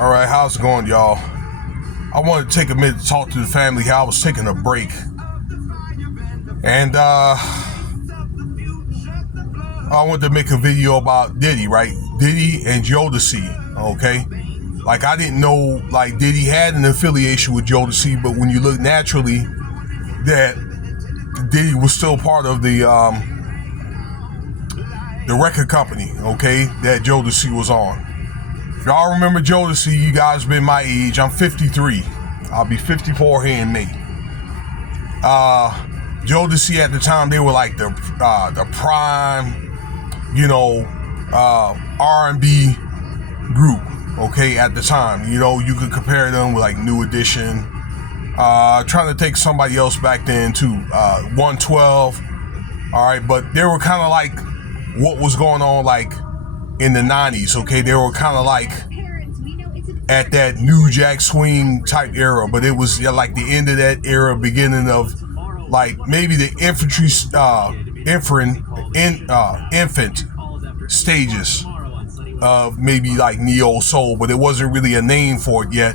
All right, how's it going, y'all? I wanted to take a minute to talk to the family. I was taking a break, and I wanted to make a video about Diddy, right? Diddy and Jodeci, okay? Like, I didn't know, like, Diddy had an affiliation with Jodeci, but when you look naturally, that Diddy was still part of the record company, okay, that Jodeci was on. If y'all remember Jodeci, you guys been my age. I'm 53. I'll be 54 here in May. Jodeci at the time, they were like the prime, R&B group, okay, at the time. You could compare them with like New Edition. Trying to take somebody else back then too, 112. All right, but they were kind of like what was going on like in the 90s, okay? They were kind of like at that New Jack Swing type era, but it was like the end of that era, beginning of like maybe the infant stages of maybe like neo soul, but it wasn't really a name for it yet.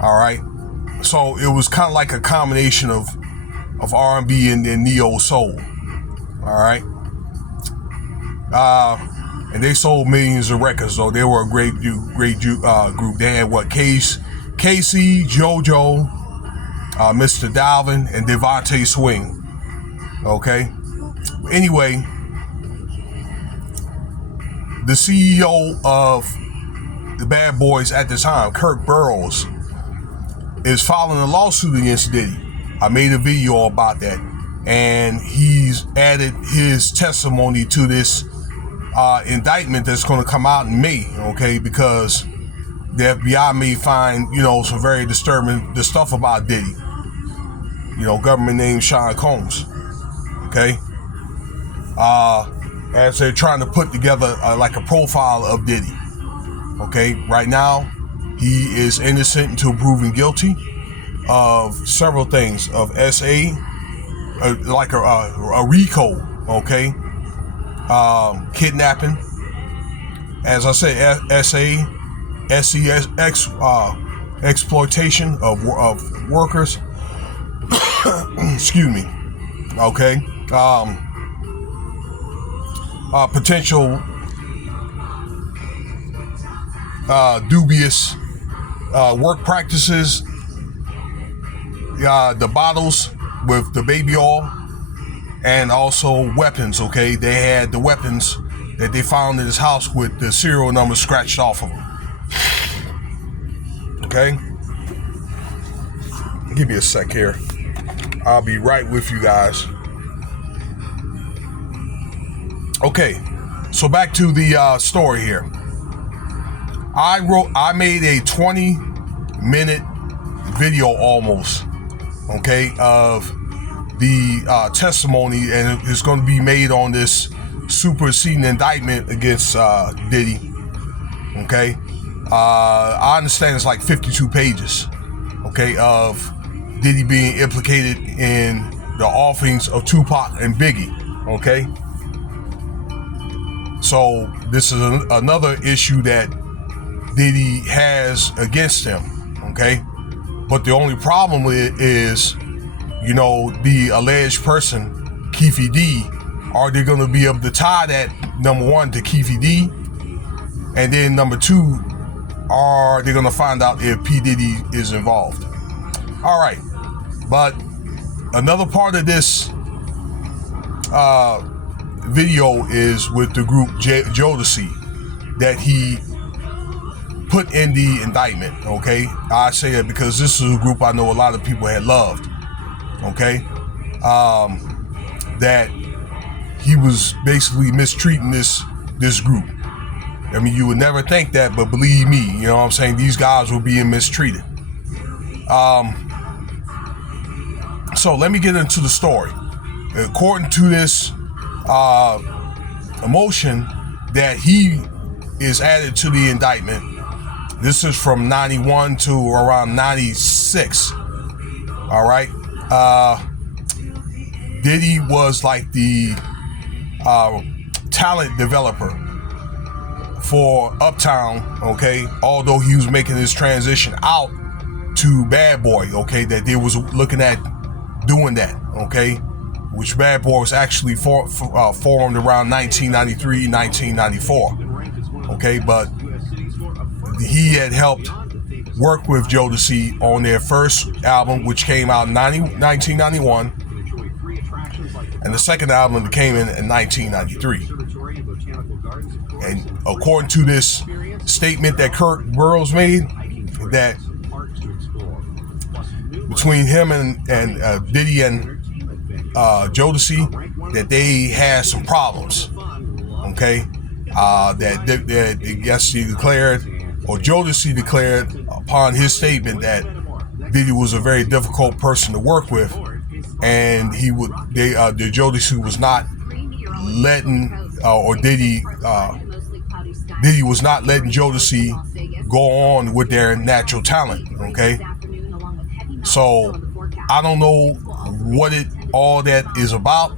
All right, so it was kind of like a combination of R&B and neo soul. All right. And they sold millions of records, though. They were a great group. They had Casey, JoJo, Mr. Dalvin, and Devontae Swing. Okay. Anyway, the CEO of the Bad Boys at the time, Kirk Burrows, is filing a lawsuit against Diddy. I made a video about that, and he's added his testimony to this indictment that's going to come out in May, okay, because the FBI may find, some very disturbing stuff about Diddy. Government name Sean Combs, okay, as they're trying to put together like a profile of Diddy, okay. Right now, he is innocent until proven guilty of several things, of SA, like a RICO, okay. Kidnapping, as I said, SEX, exploitation of workers. Excuse me. Okay. Potential dubious work practices. The bottles with the baby oil. And also weapons, okay? They had the weapons that they found in his house with the serial number scratched off of them. Okay? Give me a sec here. I'll be right with you guys. Okay, so back to the story here. I made a 20-minute video almost, okay, of the testimony, and it's going to be made on this superseding indictment against Diddy. Okay, I understand it's like 52 pages, okay, of Diddy being implicated in the offings of Tupac and Biggie. Okay, so this is another issue that Diddy has against him. Okay, but the only problem is the alleged person, Keefy D, are they going to be able to tie that, number one, to Keefy D? And then number two, are they going to find out if P Diddy is involved? All right. But another part of this video is with the group Jodeci that he put in the indictment. Okay. I say that because this is a group I know a lot of people had loved. Okay, that he was basically mistreating this group. I mean, you would never think that, but believe me, you know what I'm saying, these guys were being mistreated. So let me get into the story. According to this motion that he is added to the indictment, this is from 91 to around 96. All right. Diddy was like the talent developer for Uptown, okay, although he was making his transition out to Bad Boy, okay, that they was looking at doing that, okay, which Bad Boy was actually formed around 1993, 1994, okay, but he had helped work with Jodeci on their first album, which came out in 1991, and the second album that came in 1993. And according to this statement that Kirk Burrows made, that between him and Diddy and Jodeci, that they had some problems, okay? That I guess he declared, or Jodeci declared upon his statement, that Diddy was a very difficult person to work with, and Jodeci was not letting, or Diddy was not letting Jodeci go on with their natural talent, okay? So I don't know what all that is about,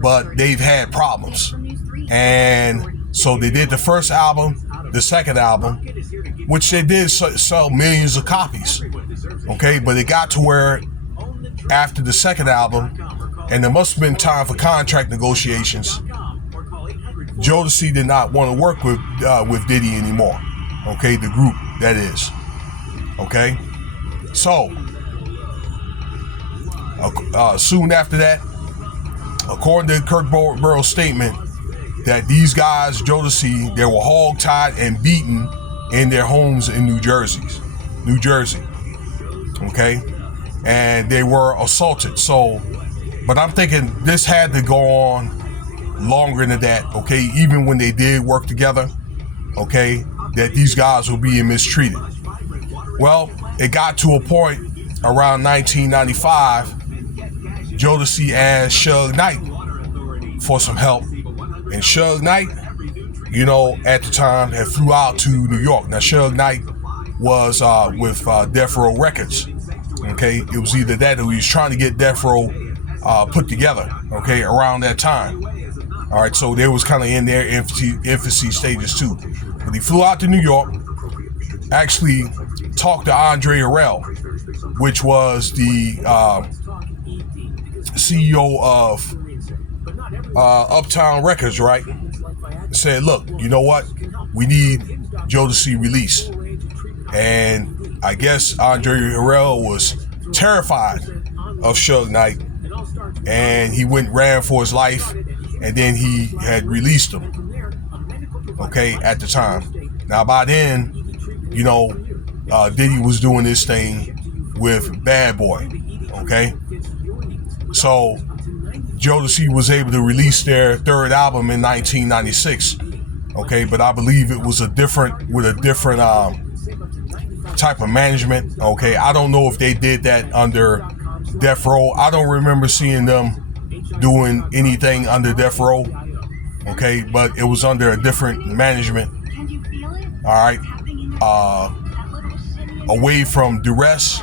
but they've had problems. And so they did the first album, the second album, which they did sell millions of copies, okay? But it got to where after the second album, and there must have been time for contract negotiations, Jodeci did not want to work with Diddy anymore, okay? The group, that is, okay? So soon after that, according to Kirk Burrows' statement, that these guys, Jodeci, they were hog-tied and beaten in their homes in New Jersey, okay? And they were assaulted. So, but I'm thinking this had to go on longer than that, okay? Even when they did work together, okay, that these guys were being mistreated. Well, it got to a point around 1995, Jodeci asked Suge Knight for some help. And Suge Knight, you know, at the time had flew out to New York. Now, Suge Knight was with Death Row Records, okay? It was either that or he was trying to get Death Row put together, okay, around that time. All right, so they was kind of in their infancy stages too. But he flew out to New York, actually talked to Andre Harrell, which was the CEO of Uptown Records, right? Said, look, you know what? We need Jodeci released. And I guess Andre Harrell was terrified of Suge Knight, and he ran for his life, and then he had released him, okay, at the time. Now, by then, you know, Diddy was doing this thing with Bad Boy, okay? So Jodeci was able to release their third album in 1996, okay? But I believe it was with a different type of management, okay? I don't know if they did that under Death Row. I don't remember seeing them doing anything under Death Row, okay? But it was under a different management, all right? Away from duress.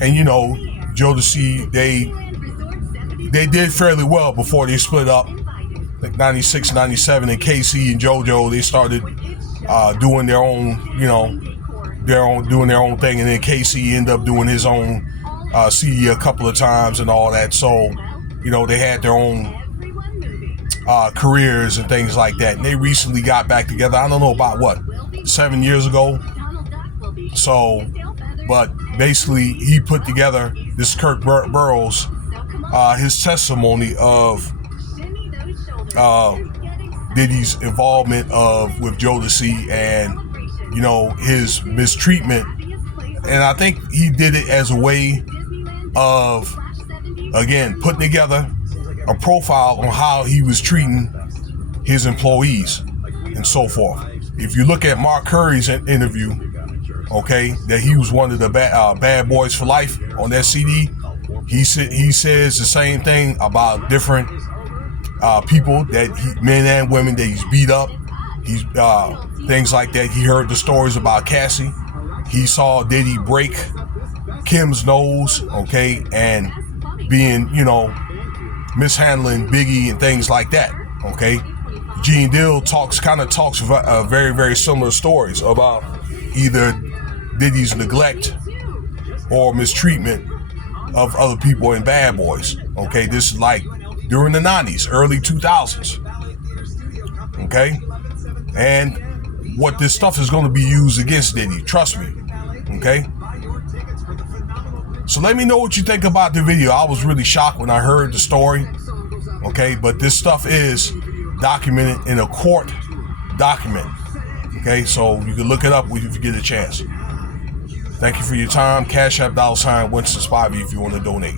And, you know, Jodeci, they did fairly well before they split up, like 96, 97, and KC and JoJo, they started doing their own, you know, doing their own thing, and then KC ended up doing his own CD a couple of times and all that. So, you know, they had their own careers and things like that. And they recently got back together. I don't know about what, 7 years ago. So, but basically, he put together this Kirk Burrows, his testimony of Diddy's involvement with Jodeci and, you know, his mistreatment. And I think he did it as a way of, again, putting together a profile on how he was treating his employees and so forth. If you look at Mark Curry's interview, okay, that he was one of the bad boys for life on that CD, he says the same thing about different people, that men and women that he's beat up, he's things like that. He heard the stories about Cassie. He saw Diddy break Kim's nose, okay, and being, you know, mishandling Biggie and things like that, okay. Gene Deal kind of talks very, very similar stories about either Diddy's neglect or mistreatment of other people in Bad Boys. Okay, this is like during the 90s, early 2000s. Okay, and what this stuff is going to be used against Diddy, trust me. Okay, so let me know what you think about the video. I was really shocked when I heard the story. Okay, but this stuff is documented in a court document. Okay, so you can look it up if you get a chance. Thank you for your time. Cash App $Winston Spivey if you want to donate.